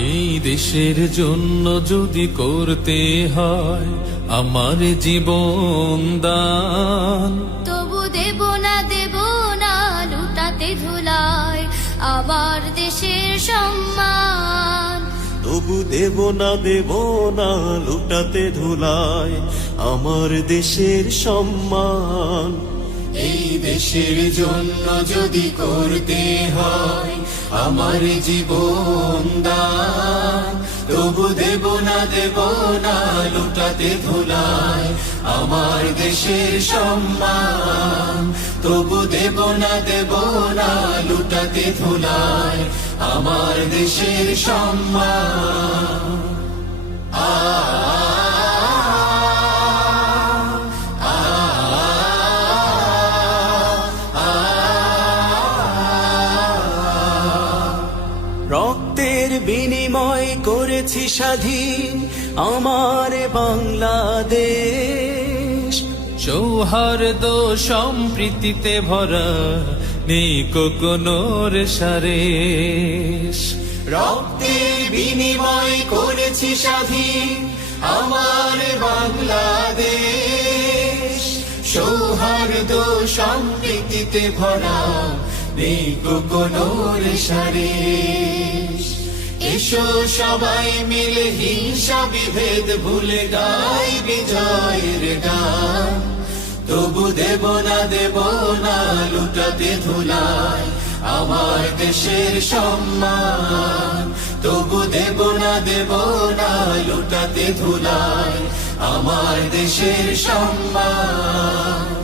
এই দেশের জন্য যদি করতে হয় আমার জীবন দান, তবু দেব না লুটাতে ধুলায় আমার দেশের সম্মান। তবু দেব না লুটাতে ধুলায় আমার দেশের সম্মান। এই দেশের জন্য যদি করতে হয় আমার জীবন দান, তবু দেব না লুটাতে ধুলায় আমার দেশের সম্মান। তবু দেব না লুটাতে ধুলায় আমার দেশের সম্মান। রক্তের বিনিময় করেছি স্বাধীন আমার বাংলাদেশ। সৌহার্দ্য সম্প্রীতিতে ভরা নেই কোনো রেশারেশ। রক্তের বিনিময় করেছি স্বাধীন আমার বাংলাদেশ। সৌহার্দ্য সম্প্রীতিতে ভরা নেই কোনো রেশারেশ। এসো সবাই মিলে হিংসা বিভেদ ভুলে গাই বিজয়ের গান। তবু দেব না লুটাতে ধুলায় আমার দেশের সম্মান। তবু দেব না লুটাতে ধুলায় আমার দেশের সম্মান।